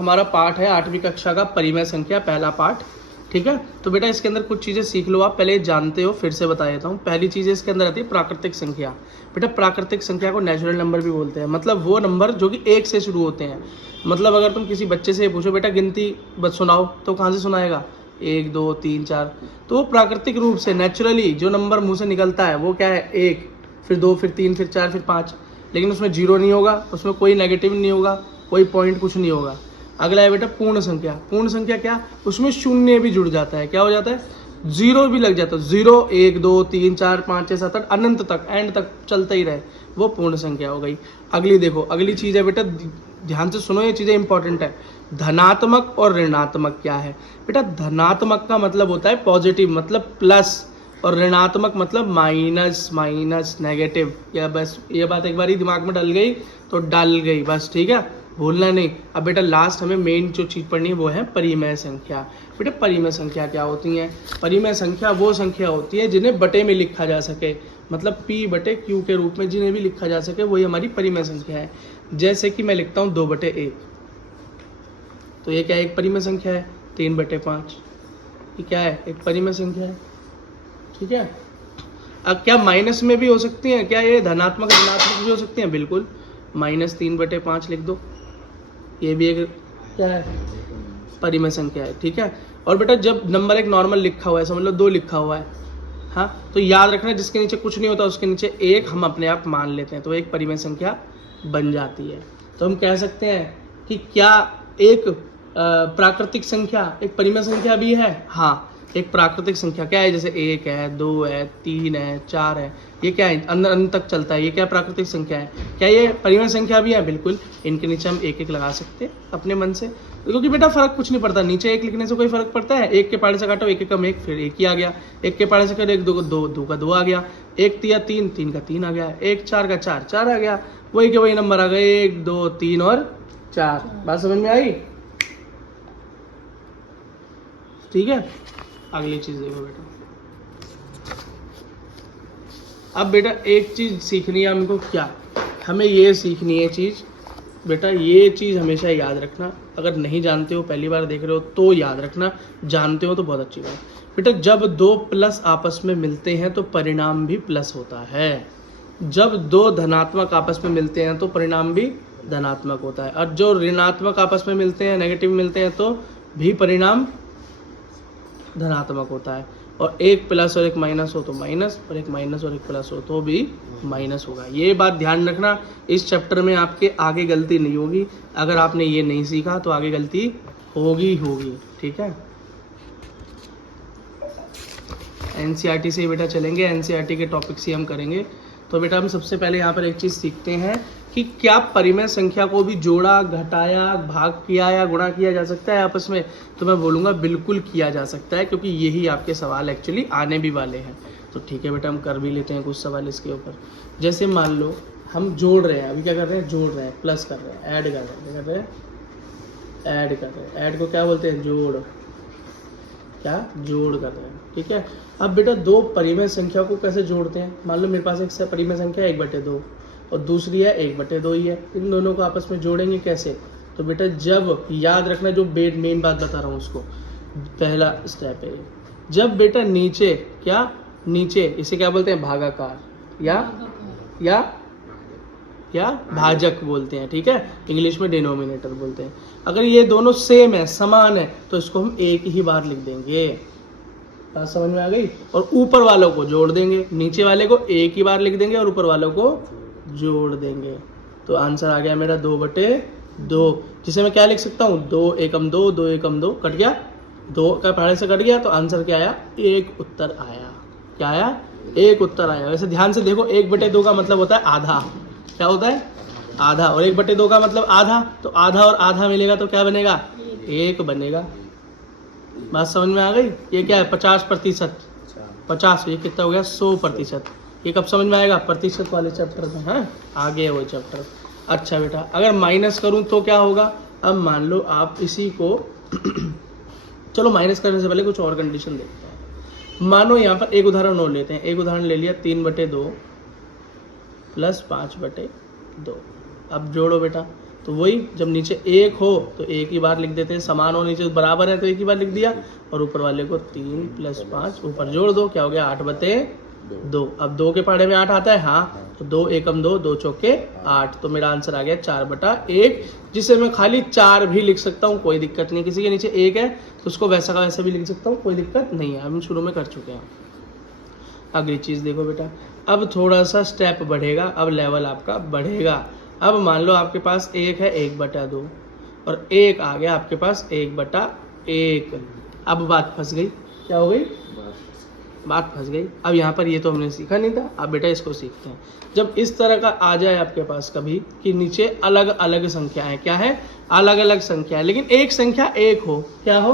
हमारा पाठ है 8वीं कक्षा का परिमेय संख्या, पहला पाठ। ठीक है, तो बेटा इसके अंदर कुछ चीज़ें सीख लो आप, पहले जानते हो फिर से बता देता हूँ। पहली चीज़ इसके अंदर आती है प्राकृतिक संख्या। बेटा प्राकृतिक संख्या को नेचुरल नंबर भी बोलते हैं, मतलब वो नंबर जो कि 1 से शुरू होते हैं। मतलब अगर तुम किसी बच्चे से पूछो बेटा गिनती बस सुनाओ, तो कहाँ से सुनाएगा? 1 2 3 4। तो वो प्राकृतिक रूप से नेचुरली जो नंबर मुँह से निकलता है वो क्या है? 1, फिर 2, फिर 3, फिर 4, फिर 5। लेकिन उसमें जीरो नहीं होगा, उसमें कोई नेगेटिव नहीं होगा, कोई पॉइंट कुछ नहीं होगा। अगला है बेटा पूर्ण संख्या। पूर्ण संख्या क्या? उसमें शून्य भी जुड़ जाता है। क्या हो जाता है? जीरो भी लग जाता है। 0 1 2 3 4 5 6 7 8 अनंत तक, एंड तक चलता ही रहे, वो पूर्ण संख्या हो गई। अगली देखो, अगली चीज़ है बेटा, ध्यान से सुनो, ये चीज़ें इंपॉर्टेंट है। धनात्मक और ऋणात्मक क्या है? बेटा धनात्मक का मतलब होता है पॉजिटिव, मतलब प्लस, और ऋणात्मक मतलब माइनस, माइनस नेगेटिव। या बस ये बात एक बार ही दिमाग में डल गई तो डल गई बस, ठीक है, भूलना नहीं। अब बेटा लास्ट हमें मेन जो चीज़ पढ़नी है वो है परिमेय संख्या। बेटा परिमेय संख्या क्या होती है? परिमेय संख्या वो संख्या होती है जिन्हें बटे में लिखा जा सके, मतलब P/Q के रूप में जिन्हें भी लिखा जा सके, वही हमारी परिमेय संख्या है। जैसे कि मैं लिखता हूँ 2/1, तो ये क्या है? एक परिमेय संख्या है। 3/5 ये क्या है? एक परिमेय संख्या है। ठीक है, अब क्या माइनस में भी हो सकती हैं? क्या ये धनात्मक ऋणात्मक भी हो सकती हैं? बिल्कुल, -3/5 लिख दो, ये भी एक क्या है? परिमेय संख्या है। ठीक है, और बेटा जब नंबर एक नॉर्मल लिखा हुआ है, समझ लो 2 लिखा हुआ है, हाँ, तो याद रखना जिसके नीचे कुछ नहीं होता उसके नीचे 1 हम अपने आप मान लेते हैं, तो एक परिमेय संख्या बन जाती है। तो हम कह सकते हैं कि क्या एक प्राकृतिक संख्या एक परिमेय संख्या भी है? हाँ, एक प्राकृतिक संख्या क्या है? जैसे 1 है, 2 है, 3 है, 4 है, ये क्या है? अंदर अंत तक चलता है, ये क्या प्राकृतिक संख्या है? क्या ये परिमेय संख्या भी है? बिल्कुल, इनके नीचे हम 1-1 लगा सकते हैं अपने मन से, क्योंकि बेटा फर्क कुछ नहीं पड़ता, नीचे 1 लिखने से कोई फर्क पड़ता है? 1 के पाड़े से काटो 1 एकम 1, फिर 1 ही आ गया। 1 के पाड़े से काटो 1 2 2 2 का 2 आ गया। 1 तिया 3 3 का 3 आ गया। 1 4 का 4 4 आ गया। वही के वही नंबर आ गए, 1 2 3 और 4। बात समझ में आई? ठीक है, अगली चीज देखो बेटा। अब बेटा एक चीज सीखनी है हमको, क्या? हमें ये सीखनी है चीज, बेटा ये चीज हमेशा याद रखना। अगर नहीं जानते हो, पहली बार देख रहे हो तो याद रखना, जानते हो तो बहुत अच्छी बात। बेटा जब 2 प्लस आपस में मिलते हैं तो परिणाम भी प्लस होता है। जब 2 धनात्मक आपस में मिलते हैं तो परिणाम भी धनात्मक होता है, और जो ऋणात्मक आपस में मिलते हैं, नेगेटिव मिलते हैं, तो भी परिणाम धनात्मक होता है। और एक प्लस और एक माइनस हो तो माइनस, और एक माइनस और एक प्लस हो तो भी माइनस होगा। ये बात ध्यान रखना, इस चैप्टर में आपके आगे गलती नहीं होगी। अगर आपने ये नहीं सीखा तो आगे गलती होगी होगी। ठीक है, एनसीईआरटी से बेटा चलेंगे, एनसीईआरटी के टॉपिक से हम करेंगे। तो बेटा हम सबसे पहले यहाँ पर एक चीज़ सीखते हैं कि क्या परिमेय संख्या को भी जोड़ा, घटाया, भाग किया या गुणा किया जा सकता है आपस में? तो मैं बोलूँगा बिल्कुल किया जा सकता है, क्योंकि यही आपके सवाल एक्चुअली आने भी वाले हैं। तो ठीक है बेटा, हम कर भी लेते हैं कुछ सवाल इसके ऊपर। जैसे मान लो हम जोड़ रहे हैं, अभी क्या कर रहे हैं? जोड़ रहे हैं, प्लस कर रहे हैं, ऐड कर रहे हैं, क्या कर रहे हैं? ऐड कर रहे हैं। ऐड को क्या बोलते हैं? जोड़। क्या? जोड़ कर रहे हैं। ठीक है, अब बेटा 2 परिमेय संख्या को कैसे जोड़ते हैं? मान लो मेरे पास एक परिमेय संख्या 1/2 और दूसरी है 1/2 ही है, इन दोनों को आपस में जोड़ेंगे कैसे? तो बेटा जब, याद रखना जो मेन बात बता रहा हूँ उसको, पहला स्टेप है, जब बेटा नीचे, क्या नीचे, इसे क्या बोलते हैं? भागाकार या भाजक बोलते हैं। ठीक है, इंग्लिश में डिनोमिनेटर बोलते हैं। अगर ये दोनों सेम है, समान है, तो इसको हम एक ही बार लिख देंगे। बात समझ में आ गई? और ऊपर वालों को जोड़ देंगे, नीचे वाले को एक ही बार लिख देंगे और ऊपर वालों को जोड़ देंगे। तो आंसर आ गया मेरा 2/2, जिसे मैं क्या लिख सकता हूँ? 2 एकम 2, 2 एकम 2, कट गया, 2 का पहाड़े से कट गया, तो आंसर क्या आया? 1 उत्तर आया। क्या आया? 1 उत्तर आया। वैसे ध्यान से देखो, 1/2 का मतलब होता है आधा। क्या होता है? आधा। और 1/2 का मतलब आधा, तो आधा और आधा मिलेगा तो क्या बनेगा? 1 बनेगा। बात समझ में आ गई? ये क्या है? 50%। 50, ये कितना हो गया? 100%। ये कब समझ में आएगा? प्रतिशत वाले चैप्टर में। हाँ, आगे है वो चैप्टर। अच्छा बेटा, अगर माइनस करूं तो क्या होगा? अब मान लो आप इसी को चलो माइनस करने से पहले कुछ और कंडीशन देखते हैं। मानो यहाँ पर एक उदाहरण और लेते हैं। एक उदाहरण ले लिया, 3/2 प्लस 5/2। अब जोड़ो बेटा, तो वही जब नीचे 1 हो तो एक ही बार लिख देते हैं, समान हो नीचे बराबर है तो एक ही बार लिख दिया, और ऊपर वाले को 3 + 5 ऊपर जोड़ दो, क्या हो गया 8/2। अब 2 के पहाड़े में 8 आता है, हाँ, तो 2 एकम 2, 2 चौके 8, तो मेरा आंसर आ गया 4/1, जिसे मैं खाली 4 भी लिख सकता हूँ, कोई दिक्कत नहीं। किसी के नीचे 1 है तो उसको वैसा का वैसा भी लिख सकता हूँ, कोई दिक्कत नहीं है, हम शुरू में कर चुके हैं। अगली चीज़ देखो बेटा, अब थोड़ा सा स्टेप बढ़ेगा, अब लेवल आपका बढ़ेगा। अब मान लो आपके पास 1 है 1/2 और 1 आ गया आपके पास 1/1। अब बात फंस गई, क्या हो गई, बात फंस गई। अब यहाँ पर ये तो हमने सीखा नहीं था, अब बेटा इसको सीखते हैं। जब इस तरह का आ जाए आपके पास कभी कि नीचे अलग अलग संख्याएं, क्या है, अलग अलग संख्या, लेकिन एक संख्या 1 हो, क्या हो,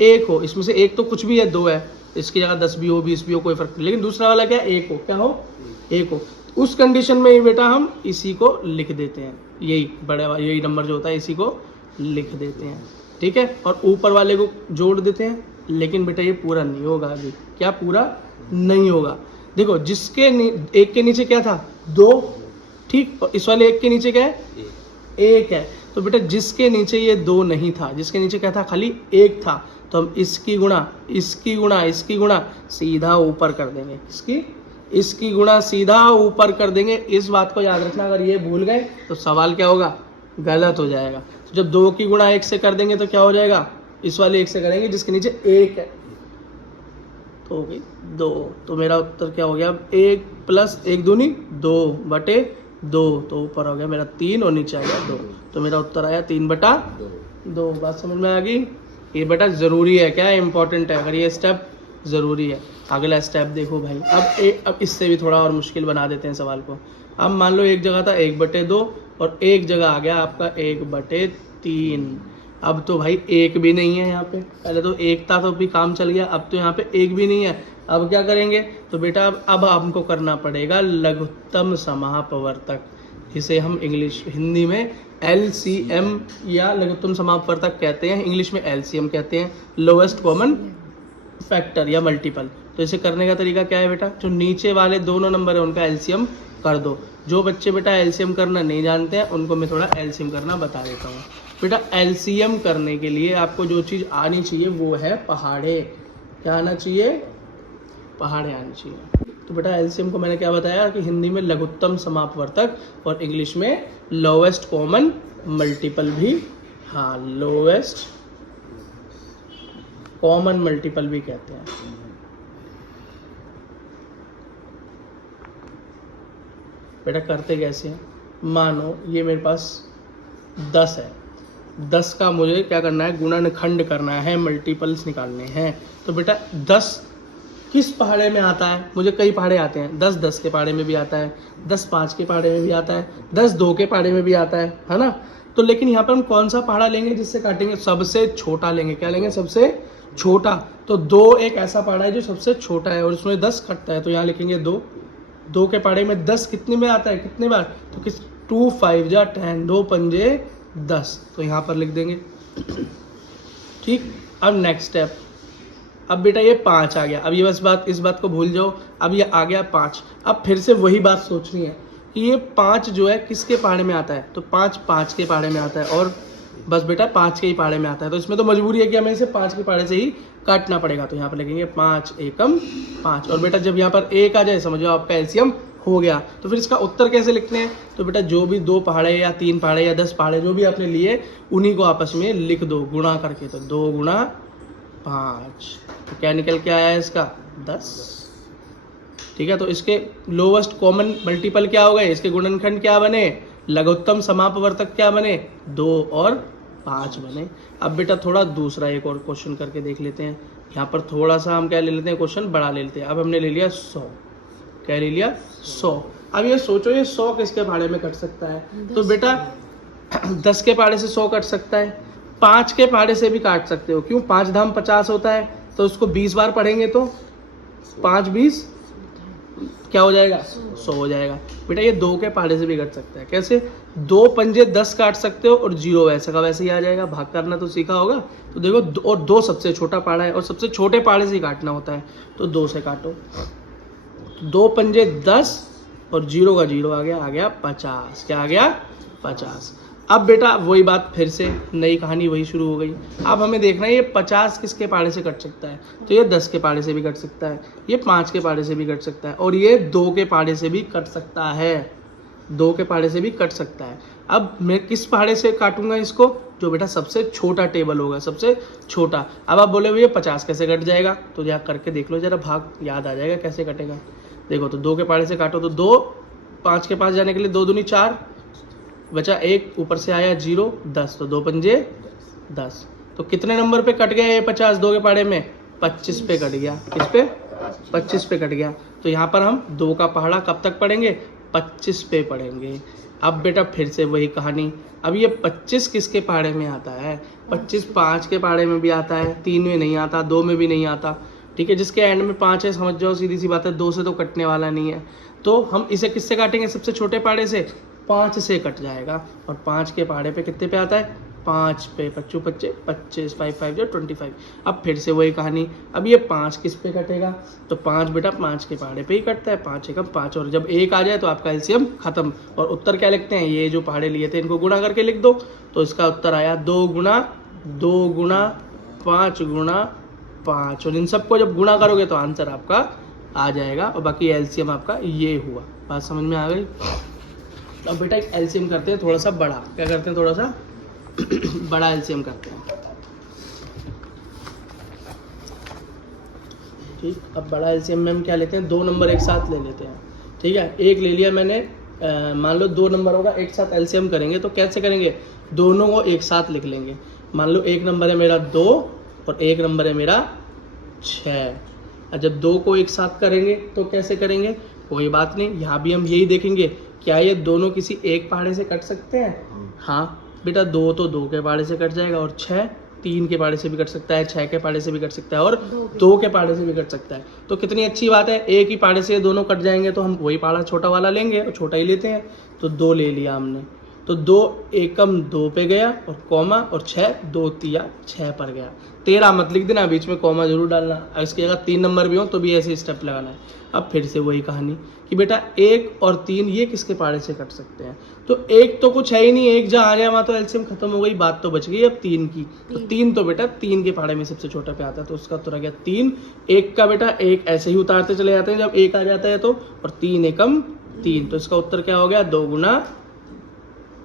1 हो, इसमें से एक तो कुछ भी है, 2 है, इसकी जगह 10 भी हो 20 भी हो कोई फर्क नहीं, लेकिन दूसरा वाला क्या 1 हो, क्या हो, 1 हो। उस कंडीशन में ही बेटा हम इसी को लिख देते हैं, यही बड़े यही नंबर जो होता है इसी को लिख देते हैं, ठीक है, और ऊपर वाले को जोड़ देते हैं। लेकिन बेटा ये पूरा नहीं होगा अभी, क्या पूरा नहीं होगा। देखो जिसके एक के नीचे क्या था 2, ठीक, और इस वाले 1 के नीचे क्या है 1 है, तो बेटा जिसके नीचे ये 2 नहीं था, जिसके नीचे क्या था खाली 1 था, तो हम इसकी गुणा इसकी गुणा इसकी गुणा सीधा ऊपर कर देंगे, इसकी गुणा सीधा ऊपर कर देंगे। इस बात को याद रखना, अगर ये भूल गए तो सवाल क्या होगा, गलत हो जाएगा। तो जब 2 की गुणा 1 से कर देंगे तो क्या हो जाएगा, इस वाले 1 से करेंगे जिसके नीचे 1 है, तो हो गई 2। तो मेरा उत्तर क्या हो गया, 1 + 1 दूनी 2/2, तो ऊपर हो गया मेरा 3 और नीचे आ गया 2, तो मेरा उत्तर आया 3/2। बात समझ में आ गई। ये बेटा ज़रूरी है, क्या इंपॉर्टेंट है, अगर ये स्टेप ज़रूरी है। अगला स्टेप देखो भाई, अब इससे भी थोड़ा और मुश्किल बना देते हैं सवाल को। अब मान लो एक जगह था 1/2 और एक जगह आ गया आपका 1/3। अब तो भाई 1 भी नहीं है यहाँ पे, पहले तो 1 था तो भी काम चल गया, अब तो यहाँ पे 1 भी नहीं है। अब क्या करेंगे, तो बेटा अब हमको करना पड़ेगा लघुत्तम समापवर्तक, जिसे हम हिंदी में LCM या लघुत्तम समापवर्तक कहते हैं, इंग्लिश में LCM कहते हैं, लोएस्ट कॉमन फैक्टर या मल्टीपल। तो इसे करने का तरीका क्या है बेटा, जो नीचे वाले दोनों नंबर है उनका LCM कर दो। जो बच्चे बेटा LCM करना नहीं जानते हैं उनको मैं थोड़ा LCM करना बता देता हूँ। बेटा LCM करने के लिए आपको जो चीज़ आनी चाहिए वो है पहाड़े। क्या आना चाहिए, पहाड़े आनी चाहिए। तो बेटा LCM को मैंने क्या बताया कि हिंदी में लघुत्तम समापवर्तक और इंग्लिश में लोएस्ट कॉमन मल्टीपल भी, हाँ, लोएस्ट कॉमन मल्टीपल भी कहते हैं। बेटा करते कैसे हैं, मानो ये मेरे पास 10 है, 10 का मुझे क्या करना है, गुणनखंड करना है, मल्टीपल्स निकालने हैं। तो बेटा 10 किस पहाड़े में आता है, मुझे कई पहाड़े आते हैं, 10 10 के पहाड़े में भी आता है, 10 5 के पहाड़े में भी आता है, 10 2 के पहाड़े में भी आता है ना। तो लेकिन यहाँ पर हम कौन सा पहाड़ा लेंगे जिससे काटेंगे, सबसे छोटा लेंगे। क्या लेंगे, सबसे छोटा। तो 2 एक ऐसा पहाड़ा है जो सबसे छोटा है और उसमें 10 कटता है, तो यहाँ लिखेंगे 2। 2 के पहाड़े में 10 कितने में आता है, कितने बार, तो किस 2 5 जा 10, 2 पंजे 10, तो यहाँ पर लिख देंगे, ठीक। अब नेक्स्ट स्टेप, अब बेटा ये 5 आ गया, अब ये इस बात को भूल जाओ, अब ये आ गया 5। अब फिर से वही बात सोचनी है कि ये 5 जो है किसके पहाड़े में आता है, तो 5 के पहाड़े में आता है, और बस बेटा 5 के ही पहाड़े में आता है, तो इसमें तो मजबूरी है कि हमें इसे 5 के पहाड़े से ही काटना पड़ेगा। तो यहाँ पर लिखेंगे 5 एकम 5, और बेटा जब यहाँ पर 1 आ जाए समझो आपका LCM हो गया। तो फिर इसका उत्तर कैसे लिखते हैं, तो बेटा जो भी 2 पहाड़े या 3 पहाड़े या 10 पहाड़े जो भी आपने लिए उन्हीं को आपस में लिख दो गुणा करके, तो 2 × 5, तो क्या निकल के आया है इसका 10, ठीक है। तो इसके लोवेस्ट कॉमन मल्टीपल क्या हो गए, इसके गुणनखंड क्या बने, लघुत्तम समापवर्तक क्या बने, 2 और 5 बने। अब बेटा थोड़ा दूसरा एक और क्वेश्चन करके देख लेते हैं। यहाँ पर थोड़ा सा हम क्या ले लेते हैं, क्वेश्चन बड़ा ले लेते हैं। अब हमने ले लिया 100, क्या ले लिया 100। अब ये सोचो ये 100 किसके पहाड़े में कट सकता है, तो बेटा 10 के पहाड़े से 100 कट सकता है, 5 के पहाड़े से भी काट सकते हो, क्यों, 5 धाम 50 होता है, तो उसको 20 बार पढ़ेंगे तो 5 20 क्या हो जाएगा, 100 हो जाएगा। बेटा ये 2 के पहाड़े से भी कट सकता है, कैसे, 2 पंजे 10 काट सकते हो और 0 वैसे का वैसे ही आ जाएगा, भाग करना तो सीखा होगा। तो देखो और 2 सबसे छोटा पहाड़ा है और सबसे छोटे पहाड़े से ही काटना होता है, तो 2 से काटो, 2 पंजे 10 और 0 का 0 आ गया 50, क्या आ गया 50। अब बेटा वही बात, फिर से नई कहानी वही शुरू हो गई। अब हमें देखना है ये 50 किसके पहाड़े से कट सकता है, तो ये 10 के पहाड़े से भी कट सकता है, ये 5 के पहाड़े से भी कट सकता है, और ये 2 के पहाड़े से भी कट सकता है, 2 के पहाड़े से भी कट सकता है। अब मैं किस पहाड़े से काटूंगा इसको, जो बेटा सबसे छोटा टेबल होगा, सबसे छोटा। अब आप बोले भैया 50 कैसे कट जाएगा, तो यहाँ करके देख लो जरा, भाग याद आ जाएगा कैसे कटेगा। देखो तो 2 के पहाड़े से काटो तो 2, 5 के पास जाने के लिए 2 दूनी 4, बचा 1, ऊपर से आया 0, 10, तो 2 पंजे 10। तो कितने नंबर पे कट गया ये 50 2 के पहाड़े में, 25 पे कट गया। किस पे, 25 पे कट गया। तो यहाँ पर हम 2 का पहाड़ा कब तक पढ़ेंगे, 25 पे पढ़ेंगे। अब बेटा फिर से वही कहानी, अब ये 25 किसके पहाड़े में आता है, 25 5 के पहाड़े में भी आता है, 3 में नहीं आता, 2 में भी नहीं आता, ठीक है। जिसके एंड में 5 है समझ जाओ सीधी सी बात है, 2 से तो कटने वाला नहीं है। तो हम इसे किससे काटेंगे, सबसे छोटे पहाड़े से, 5 से कट जाएगा। और 5 के पहाड़े पे कितने पे आता है, 5 पे, 25 25, 25 5 5 जो 25। अब फिर से वही कहानी, अब ये 5 किस पे कटेगा, तो 5 बेटा 5 के पहाड़े पे ही कटता है, 5 एकम 5, और जब 1 आ जाए तो आपका एलसीएम खत्म। और उत्तर क्या लिखते हैं, ये जो पहाड़े लिए थे इनको गुणा करके लिख दो, तो इसका उत्तर आया 2 गुणा 5 गुणा 5, और इन सबको जब गुणा करोगे तो आंसर आपका आ जाएगा, और बाकी एलसीएम आपका ये हुआ। बात समझ में आ गई। अब बेटा एक एलसीएम करते हैं थोड़ा सा बड़ा, क्या करते हैं, थोड़ा सा बड़ा एलसीएम करते हैं, ठीक। अब बड़ा एलसीएम में हम क्या लेते हैं, 2 नंबर एक साथ ले लेते हैं, ठीक है। एक ले लिया मैंने, मान लो 2 नंबर होगा, एक साथ एलसीएम करेंगे तो कैसे करेंगे, दोनों को एक साथ लिख लेंगे। मान लो 1 नंबर है मेरा 2 और 1 नंबर है मेरा 6, और जब 2 को एक साथ करेंगे तो कैसे करेंगे, कोई बात नहीं, यहाँ भी हम यही देखेंगे, क्या ये दोनों किसी एक पहाड़े से कट सकते हैं, हाँ बेटा 2 तो 2 के पहाड़े से कट जाएगा, और 6 3 के पहाड़े से भी कट सकता है, 6 के पहाड़े से भी कट सकता है, और 2 के पहाड़े से भी कट सकता है। तो कितनी अच्छी बात है, एक ही पहाड़े से ये दोनों कट जाएंगे, तो हम वही पहाड़ा छोटा वाला लेंगे, और छोटा ही लेते हैं, तो 2 ले लिया हमने, तो 2 एकम 2 पे गया, और कॉमा, और 6 2 तिया 6 पर गया। 13 मत लिख देना, बीच में कॉमा जरूर डालना, और इसकी जगह 3 नंबर भी हो तो भी ऐसे स्टेप लगाना है। अब फिर से वही कहानी कि बेटा 1 और 3 ये किसके पहाड़े से कट सकते हैं, तो 1 तो कुछ है ही नहीं, 1 जहाँ आ गया वहाँ तो एलसीएम खत्म हो गई, बात तो बच गई अब 3 की। तो 3 तो बेटा 3 के पहाड़े में सबसे छोटा पे आता है, तो उसका उत्तर आ गया 3। 1 का बेटा 1 ऐसे ही उतारते चले जाते हैं जब 1 आ जाता है तो, और 3 एकम 3, तो इसका उत्तर क्या हो गया, 2 गुना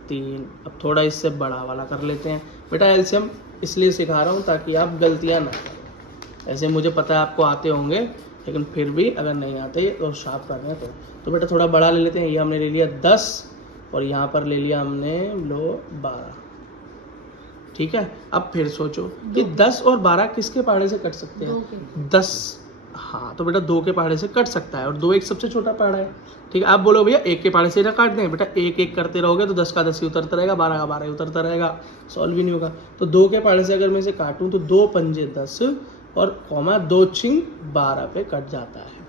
3। अब थोड़ा इससे बड़ा वाला कर लेते हैं। बेटा एलसीएम इसलिए सिखा रहा हूँ ताकि आप गलतियाँ ना करें, ऐसे मुझे पता है आपको आते होंगे, लेकिन फिर भी अगर नहीं आते तो शार्प कर रहे हैं तो बेटा थोड़ा बड़ा ले लेते हैं। ये हमने ले लिया 10, और यहाँ पर ले लिया हमने लो 12, ठीक है। अब फिर सोचो कि 10 और 12 किसके पहाड़े से कट सकते हैं, 10, हाँ तो बेटा 2 के पहाड़े से कट सकता है, और 2 एक सबसे छोटा पहाड़ा है, ठीक है। आप बोलो भैया 1 के पहाड़े से ना काट दें, बेटा 1 1 करते रहोगे तो 10 का 10 ही उतरता रहेगा, 12 का 12 ही उतरता रहेगा, सॉल्व ही नहीं होगा। तो 2 के पहाड़े से अगर मैं इसे काटूं तो 2 पंजे 10 और कॉमा 2 चिंग 12 पे कट जाता है।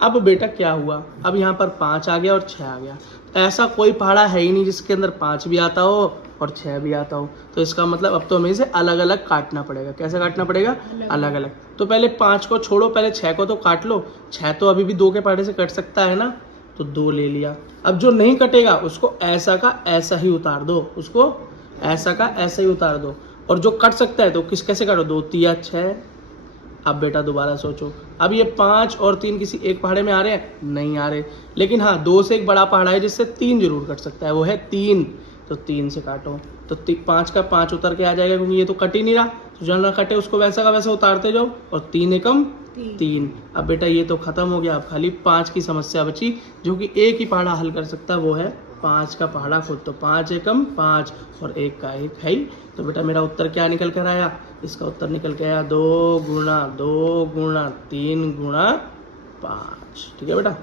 अब बेटा क्या हुआ, अब यहाँ पर 5 आ गया और 6 आ गया, ऐसा कोई पहाड़ा है ही नहीं जिसके अंदर 5 भी आता हो और 6 भी आता हो, तो इसका मतलब अब तो हमें इसे अलग अलग काटना पड़ेगा। कैसे काटना पड़ेगा, अलग अलग। तो पहले 5 को छोड़ो, पहले 6 को तो काट लो, 6 तो अभी भी 2 के पहाड़े से कट सकता है ना, तो 2 ले लिया। अब जो नहीं कटेगा उसको ऐसा का ऐसा ही उतार दो, उसको ऐसा का ऐसा ही उतार दो, और जो कट सकता है तो किस कैसे काटो, 2 तिया 6। अब बेटा दोबारा सोचो, अब ये 5 और 3 किसी एक पहाड़े में आ रहे हैं, नहीं आ रहे, लेकिन हाँ 2 से एक बड़ा पहाड़ा है जिससे 3 जरूर कट सकता है, वो है 3, तो 3 से काटो, तो 5 का 5 उतर के आ जाएगा, क्योंकि ये तो कट ही नहीं रहा, तो जो ना कटे उसको वैसा का वैसा उतारते जाओ, और 3 एकम 3। अब बेटा ये तो खत्म हो गया, अब खाली 5 की समस्या बची, जो कि एक ही पहाड़ा हल कर सकता है, वो है 5 का पहाड़ा खुद। तो 5 एकम 5 और 1 का 1 है ही, तो बेटा मेरा उत्तर क्या निकल कर आया, इसका उत्तर निकल के आया 2 गुणा 3 गुणा 5, ठीक है बेटा।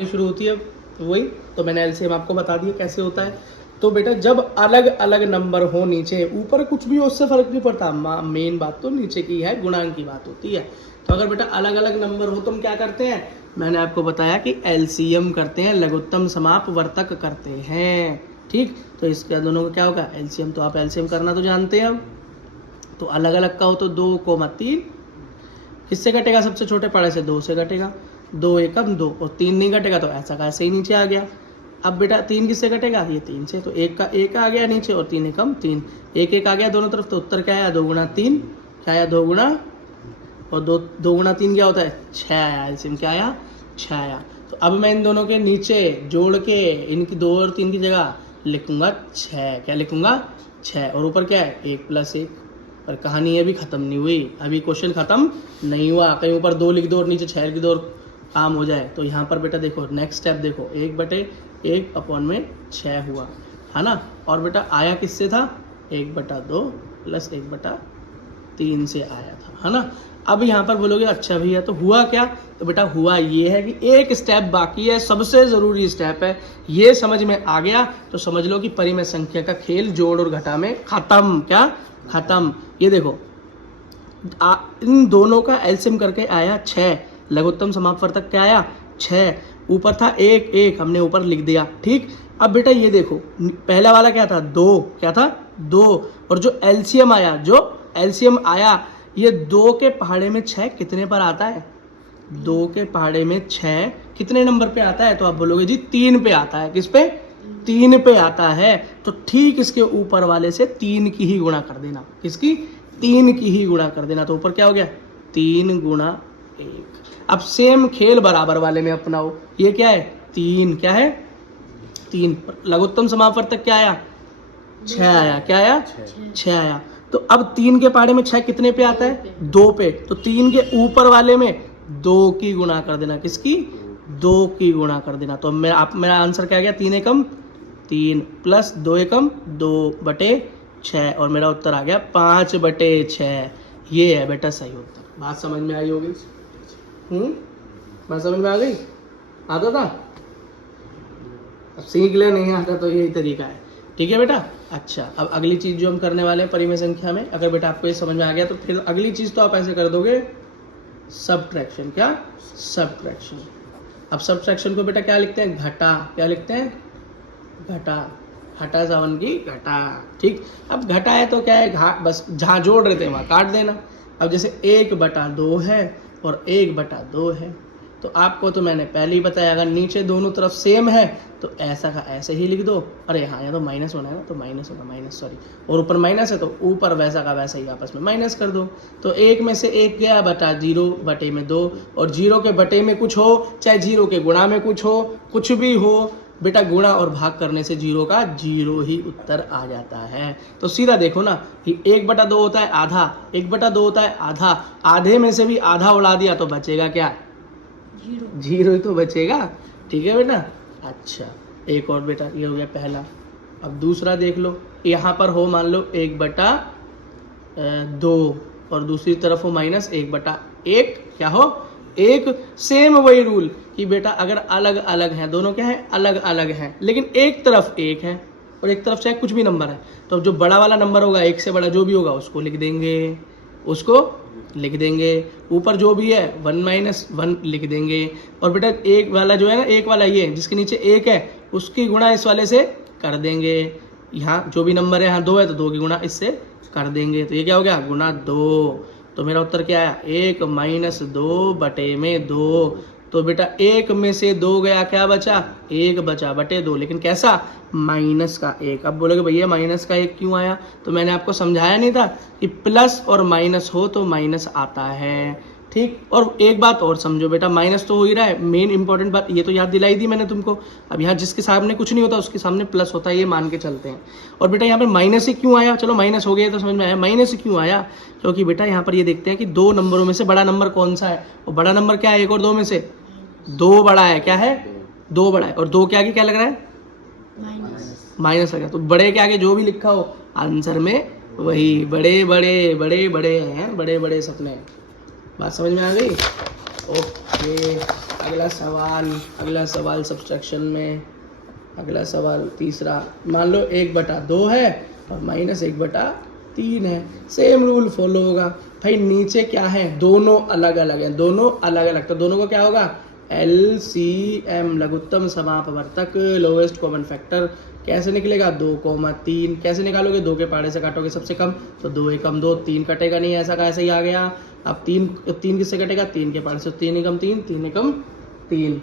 ये शुरू होती है वही, तो मैंने एलसीएम आपको बता दिया कैसे होता है। तो बेटा जब अलग अलग नंबर हो, नीचे ऊपर कुछ भी हो उससे फर्क नहीं पड़ता, मेन बात तो नीचे की है, गुणांक की बात होती है। तो अगर बेटा अलग अलग नंबर हो तो हम क्या करते हैं, मैंने आपको बताया कि एलसीएम करते हैं, लघुत्तम समापवर्तक करते हैं, ठीक। तो इसका दोनों का क्या होगा, एलसीएम, तो आप एलसीएम करना तो जानते हैं। तो अलग अलग का हो तो 2 कोमा 3 किससे कटेगा, सबसे छोटे पहाड़े से 2 से कटेगा, 2 एकम 2, और 3 नहीं कटेगा तो ऐसा का ऐसे ही नीचे आ गया। अब बेटा 3 किससे कटेगा, ये 3 से, तो एक आ गया नीचे और 3 एकम 3, एक एक आ गया दोनों तरफ, तो उत्तर क्या आया 2 गुणा 3, क्या आया 2 गुणा, और 2 गुणा 3 क्या होता है 6 आया, एलसीएम क्या आया 6 आया। तो अब मैं इन दोनों के नीचे जोड़ के इनकी 2 और 3 की जगह लिखूंगा 6, क्या लिखूंगा 6, और ऊपर क्या है 1 + 1। पर कहानी अभी खत्म नहीं हुई, अभी क्वेश्चन खत्म नहीं हुआ, कहीं ऊपर 2 लिख दो और नीचे 6 लिख दो और काम हो जाए। तो यहाँ पर बेटा देखो नेक्स्ट स्टेप देखो, 1/1/6 हुआ है ना, और बेटा आया किससे था 1/2 + 1/3 से आया था, है ना। अब यहाँ पर बोलोगे अच्छा भैया तो हुआ क्या, तो बेटा हुआ ये है कि एक स्टेप बाकी है, सबसे ज़रूरी स्टेप है, ये समझ में आ गया तो समझ लो कि परिमेय संख्या का खेल जोड़ और घटा में खत्म, क्या खत्म। ये देखो इन दोनों का एलसीएम करके आया 6, लघुत्तम समापवर्तक क्या आया 6, ऊपर था 1 1 हमने ऊपर लिख दिया, ठीक। अब बेटा ये देखो पहला वाला क्या था 2, क्या था 2, और जो एलसीएम आया ये 2 के पहाड़े में 6 कितने पर आता है, 2 के पहाड़े में 6 कितने नंबर पे आता है, तो आप बोलोगे जी 3 पे आता है, किस पे 3 पे आता है। तो ठीक इसके ऊपर वाले से 3 की ही गुणा कर देना, किसकी 3 की ही गुणा कर देना, तो ऊपर क्या हो गया 3 गुणा 1। अब सेम खेल बराबर वाले में अपनाओ, ये क्या है 3, क्या है 3, लघुत्तम समापवर्तक क्या आया 6 आया, क्या आया 6 आया। तो अब 3 के पहाड़े में 6 कितने पे आता है 2 पे, तो 3 के ऊपर वाले में 2 की गुणा कर देना, किसकी 2 की गुणा कर देना। तो मेरा आंसर क्या आ गया 3 एकम 3 + 2 एकम 2/6, और मेरा उत्तर आ गया 5/6। ये है बेटा सही उत्तर। बात समझ में आई होगी, बात समझ में आ गई, आता था, अब सीख ले, नहीं आता तो यही तरीका है, ठीक है बेटा। अच्छा अब अगली चीज़ जो हम करने वाले हैं परिमेय संख्या में, अगर बेटा आपको ये समझ में आ गया तो फिर अगली चीज़ तो आप ऐसे कर दोगे सबट्रैक्शन, क्या सबट्रैक्शन। अब सबट्रैक्शन को बेटा क्या लिखते हैं घटा, क्या लिखते हैं घटा, घटा 7 की घटा, ठीक। अब घटा है तो क्या है बस जहाँ जोड़ रहे थे वहाँ काट देना। अब जैसे 1/2 है और 1/2 है, तो आपको तो मैंने पहले ही बताया अगर नीचे दोनों तरफ सेम है तो ऐसा का ऐसे ही लिख दो, अरे हाँ यहाँ तो माइनस होना है ना, तो माइनस होगा माइनस, सॉरी, और ऊपर माइनस है तो ऊपर वैसा का वैसा ही आपस में माइनस कर दो। तो 1 में से 1 गया बटा 0/2, और 0 के बटे में कुछ हो चाहे 0 के गुणा में कुछ हो, कुछ भी हो बेटा, गुणा और भाग करने से 0 का 0 ही उत्तर आ जाता है। तो सीधा देखो ना कि 1/2 होता है आधा, 1/2 होता है आधा, आधे में से भी आधा उड़ा दिया तो बचेगा क्या 0 ही तो बचेगा, ठीक है बेटा। अच्छा एक और बेटा, ये हो गया पहला। अब दूसरा देख लो, यहाँ पर हो मान लो 1/2 और दूसरी तरफ हो -1/1, क्या हो 1। सेम वही रूल कि बेटा अगर अलग अलग हैं, दोनों क्या है अलग अलग हैं, लेकिन एक तरफ 1 है और एक तरफ चाहे कुछ भी नंबर है, तो जो बड़ा वाला नंबर होगा 1 से बड़ा जो भी होगा उसको लिख देंगे, उसको लिख देंगे, ऊपर जो भी है 1 - 1 लिख देंगे, और बेटा एक वाला जो है ना, एक वाला ये जिसके नीचे 1 है उसकी गुणा इस वाले से कर देंगे, यहाँ जो भी नंबर है यहाँ 2 है तो 2 की गुणा इससे कर देंगे, तो ये क्या हो गया गुणा 2। तो मेरा उत्तर क्या आया 1 - 2/2। तो बेटा 1 में से 2 गया, क्या बचा 1 बचा /2, लेकिन कैसा माइनस का 1। अब बोलोगे भैया माइनस का 1 क्यों आया, तो मैंने आपको समझाया नहीं था कि प्लस और माइनस हो तो माइनस आता है, ठीक। और एक बात और समझो बेटा, माइनस तो हो ही रहा है, मेन इंपॉर्टेंट बात ये तो याद दिलाई दी मैंने तुमको। अब यहाँ जिसके सामने कुछ नहीं होता उसके सामने प्लस होता है, ये मान के चलते हैं। और बेटा यहाँ पे माइनस ही क्यों आया, चलो माइनस हो गया तो समझ में आया, माइनस ही क्यों आया, क्योंकि बेटा यहाँ पर ये देखते हैं कि 2 नंबरों में से बड़ा नंबर कौन सा है, और बड़ा नंबर क्या है 1 और 2 में से 2 बड़ा है, क्या है 2 बड़ा है, और 2 के आगे क्या लग रहा है माइनस लगा, तो बड़े के आगे जो भी लिखा हो आंसर में वही, बड़े बड़े बड़े बड़े हैं, बड़े बड़े सपने। बात समझ में आ गई, ओके। अगला सवाल सब्सट्रैक्शन में, अगला सवाल तीसरा, मान लो 1/2 है और -1/3 है, सेम रूल फॉलो होगा भाई। नीचे क्या है दोनों अलग अलग हैं, दोनों अलग अलग, तो दोनों को क्या होगा LCM लघुत्तम समापवर्तक, लोएस्ट कॉमन फैक्टर कैसे निकलेगा 2,3। कैसे निकालोगे 2 के पहाड़े से काटोगे सबसे कम, तो 2 एकम 2, 3 कटेगा नहीं, ऐसा का ऐसा ही आ गया। अब 3 किससे कटेगा 3 के पहाड़े से, 3 एकम 3, 3 एकम 3,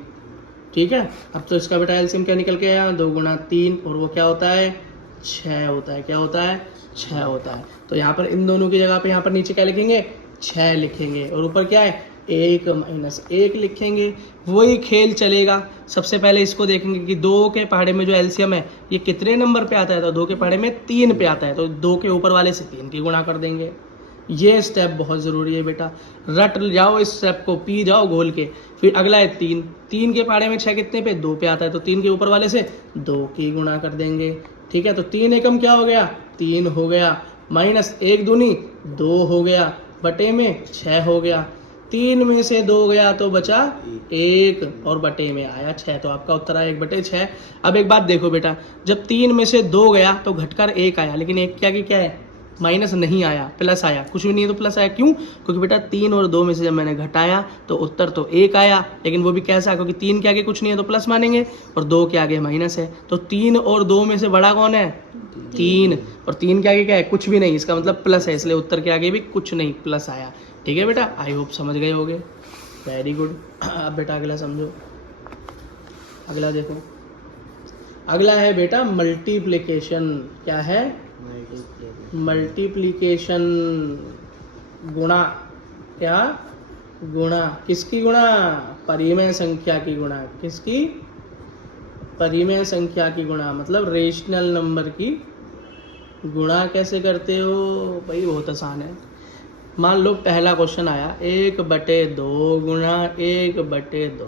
ठीक है। अब तो इसका बेटा एलसीएम क्या निकल के आया, 2 गुणा 3 और वो क्या होता है 6 होता है। क्या होता है 6 होता है। तो यहाँ पर इन दोनों की जगह पे यहाँ पर नीचे क्या लिखेंगे 6 लिखेंगे और ऊपर क्या है 1 माइनस 1 लिखेंगे। वही खेल चलेगा। सबसे पहले इसको देखेंगे कि 2 के पहाड़े में जो एलसीएम है ये कितने नंबर पे आता है, तो 2 के पहाड़े में 3 पे आता है, तो 2 के ऊपर वाले से 3 की गुणा कर देंगे। ये स्टेप बहुत ज़रूरी है बेटा, रट जाओ इस स्टेप को, पी जाओ घोल के। फिर अगला है 3, 3 के पहाड़े में 6 कितने पे 2 पे आता है, तो 3 के ऊपर वाले से 2 की गुणा कर देंगे। ठीक है, तो 3 एकम क्या हो गया 3 हो गया, माइनस 1 दूनी 2 हो गया, बटे में 6 हो गया। 3 में से 2 गया तो बचा 1 और बटे में आया 6, तो आपका उत्तर आया 1/6। अब एक बात देखो बेटा, जब 3 में से 2 गया तो घटकर 1 आया, लेकिन 1 क्या की क्या है माइनस नहीं आया, प्लस आया। कुछ भी नहीं है तो प्लस आया, क्यों? क्योंकि बेटा 3 और 2 में से जब मैंने घटाया तो उत्तर तो 1 आया, लेकिन वो भी कैसा, क्योंकि 3 के आगे कुछ नहीं है तो प्लस मानेंगे और 2 के आगे माइनस है। तो 3 और 2 में से बड़ा कौन है 3, और 3 के आगे क्या है कुछ भी नहीं, इसका मतलब प्लस है, इसलिए उत्तर के आगे भी कुछ नहीं प्लस आया। ठीक है बेटा, आई होप समझ गए होगे। Very good. अब बेटा अगला समझो, अगला देखो, अगला है बेटा मल्टीप्लिकेशन। क्या है मल्टीप्लिकेशन, गुणा। क्या गुणा, किसकी गुणा परिमेय संख्या की गुणा। किसकी परिमेय संख्या की गुणा, मतलब रेशनल नंबर की गुणा कैसे करते हो भाई, बहुत आसान है। मान लो पहला क्वेश्चन आया 1/2 गुणा 1/2,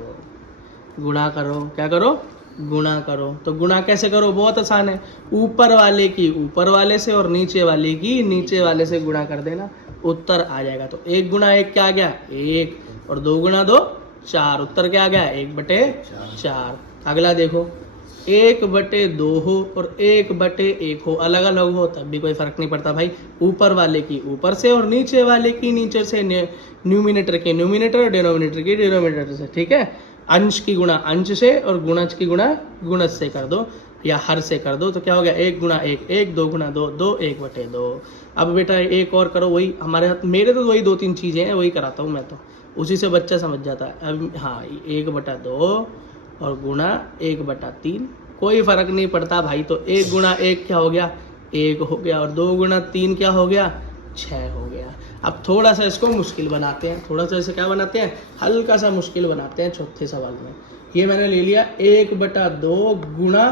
गुणा करो। क्या करो गुणा करो। तो गुणा कैसे करो, बहुत आसान है, ऊपर वाले की ऊपर वाले से और नीचे वाले की नीचे वाले से गुणा कर देना, उत्तर आ जाएगा। तो 1 गुणा 1 क्या आ गया 1, और 2 गुणा 2 4, उत्तर क्या आ गया 1/4। अगला देखो 1/2 हो और 1/1 हो, अलग अलग हो तब भी कोई फर्क नहीं पड़ता भाई, ऊपर वाले की ऊपर से और नीचे वाले की नीचे से, न्यूमिनेटर के न्यूमिनेटर और डिनोमिनेटर की डिनोमिनेटर से। ठीक है, अंश की गुणा अंश से और गुणज की गुणा गुणज से कर दो या हर से कर दो, तो क्या हो गया 1 गुणा 1 1, 2 गुणा 2 2, 1/2। अब बेटा एक और करो, वही हमारे हाथ मेरे तो वही 2-3 चीज़ें हैं, वही कराता हूँ मैं, तो उसी से बच्चा समझ जाता है। अब हाँ 1/2 और गुणा 1/3, कोई फर्क नहीं पड़ता भाई। तो 1 गुणा 1 क्या हो गया 1 हो गया, और 2 गुणा 3 क्या हो गया 6 हो गया। अब थोड़ा सा इसको मुश्किल बनाते हैं, थोड़ा सा इसे क्या बनाते हैं हल्का सा मुश्किल बनाते हैं चौथे सवाल में। ये मैंने ले लिया 1/2 गुणा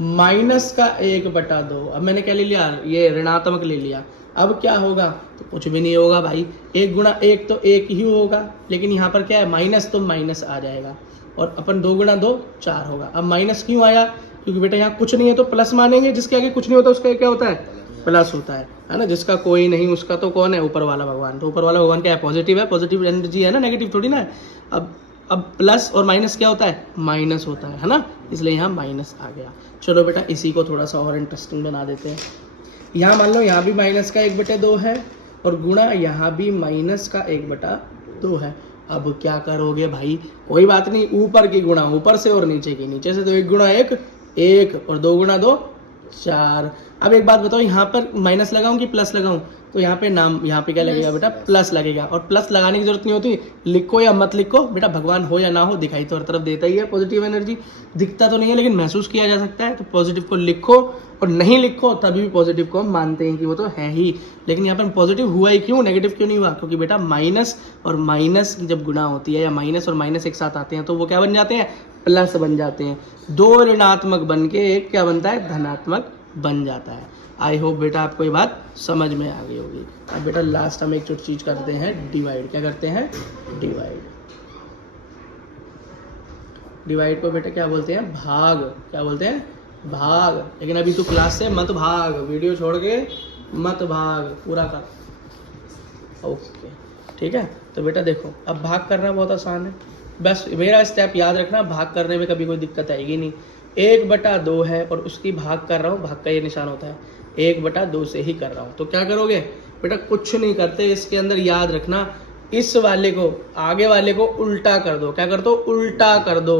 माइनस का 1/2। अब मैंने क्या ले लिया ये ऋणात्मक ले लिया। अब क्या होगा, तो कुछ भी नहीं होगा भाई, 1 गुणा 1 तो 1 ही होगा, लेकिन यहाँ पर क्या है माइनस, तो माइनस आ जाएगा, और अपन 2 गुणा 2 4 होगा। अब माइनस क्यों आया, क्योंकि बेटा यहाँ कुछ नहीं है तो प्लस मानेंगे, जिसके आगे कुछ नहीं होता उसका क्या होता है प्लस होता है ना। जिसका कोई नहीं उसका तो कौन है ऊपर वाला भगवान। तो ऊपर वाला भगवान क्या है पॉजिटिव है, पॉजिटिव एनर्जी है ना, नेगेटिव थोड़ी ना है। अब प्लस और माइनस क्या होता है माइनस होता है ना, इसलिए यहाँ माइनस आ गया। चलो बेटा इसी को थोड़ा सा और इंटरेस्टिंग बना देते हैं। यहाँ मान लो यहाँ भी माइनस का 1/2 है और गुणा यहाँ भी माइनस का 1/2 है। अब क्या करोगे भाई, कोई बात नहीं, ऊपर की गुणा ऊपर से और नीचे की नीचे से, तो 1 गुणा 1 1 और 2 गुणा 2 4। अब एक बात बताओ, यहाँ पर माइनस लगाऊं कि प्लस लगाऊं, तो यहाँ पे नाम यहाँ पे क्या लगेगा बेटा प्लस लगेगा, और प्लस लगाने की जरूरत नहीं होती, लिखो या मत लिखो बेटा, भगवान हो या ना हो दिखाई तो हर तरफ देता ही है पॉजिटिव एनर्जी। दिखता तो नहीं है लेकिन महसूस किया जा सकता है, तो पॉजिटिव को लिखो, और नहीं लिखो तभी भी पॉजिटिव को हम मानते हैं कि वो तो है ही। लेकिन यहाँ पर पॉजिटिव हुआ ही क्यों, नेगेटिव क्यों नहीं हुआ, क्योंकि बेटा माइनस और माइनस की जब गुणा होती है या माइनस और माइनस एक साथ आते हैं तो वो क्या बन जाते हैं प्लस बन जाते हैं। 2 ऋणात्मक बन के एक क्या बनता है धनात्मक बन जाता है। आई होप बेटा आपको ये बात समझ में आ गई होगी। अब बेटा लास्ट हम एक छोटी चीज करते हैं डिवाइड। क्या करते हैं डिवाइड। डिवाइड को बेटा क्या बोलते हैं भाग। क्या बोलते हैं भाग। लेकिन अभी तू क्लास से मत भाग, वीडियो छोड़ के मत भाग, पूरा कर। ओके ठीक है। तो बेटा देखो अब भाग करना बहुत आसान है, बस मेरा स्टेप याद रखना, भाग करने में कभी कोई दिक्कत आएगी नहीं। 1/2 है और उसकी भाग कर रहा हूँ, भाग का ये निशान होता है, 1/2 से ही कर रहा हूँ। तो क्या करोगे बेटा, कुछ नहीं करते, इसके अंदर याद रखना इस वाले को आगे वाले को उल्टा कर दो। क्या कर दो उल्टा कर दो,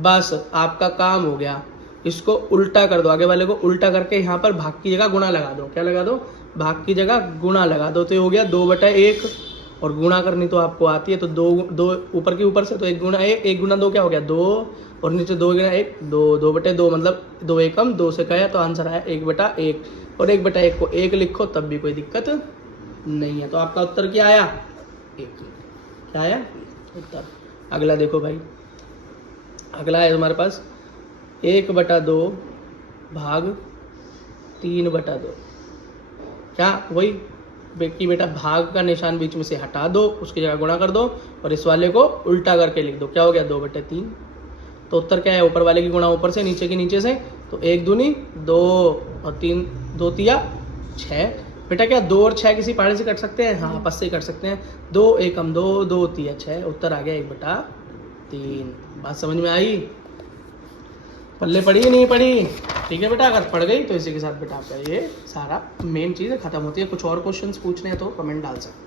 बस आपका काम हो गया। इसको उल्टा कर दो, आगे वाले को उल्टा करके यहाँ पर भाग की जगह गुणा लगा दो। क्या लगा दो भाग की जगह गुणा लगा दो, तो ये हो गया 2/1, और गुणा करनी तो आपको आती है, तो 2 ऊपर के ऊपर से, तो 1 गुणा 1 1 गुणा 2 क्या हो गया 2, और नीचे 2 गुना 1 2 2 बटे 2 मतलब 2 एकम 2 से गया तो आंसर आया 1/1 और 1/1 को 1 लिखो तब भी कोई दिक्कत नहीं है। तो आपका उत्तर क्या आया 1। क्या आया उत्तर। अगला देखो भाई, अगला है तुम्हारे पास 1/2 भाग 3/2। क्या वही कि बेटा भाग का निशान बीच में से हटा दो, उसकी जगह गुणा कर दो और इस वाले को उल्टा करके लिख दो। क्या हो गया 2/3। तो उत्तर क्या है, ऊपर वाले की गुणा ऊपर से, नीचे की नीचे से। तो 1 दूनी 2 और 3 2 तिया 6। बेटा क्या 2 और 6 किसी पहाड़े से कट सकते हैं? हाँ आपस से कट सकते हैं। 2 एकम 2 2 तिया 6, उत्तर आ गया 1/3। बात समझ में आई? पल्ले पड़ी नहीं पड़ी? ठीक है बेटा, अगर पड़ गई तो इसी के साथ बेटा आपका ये सारा मेन चीज़ खत्म होती है। कुछ और क्वेश्चंस पूछने हैं तो कमेंट डाल सकते हैं।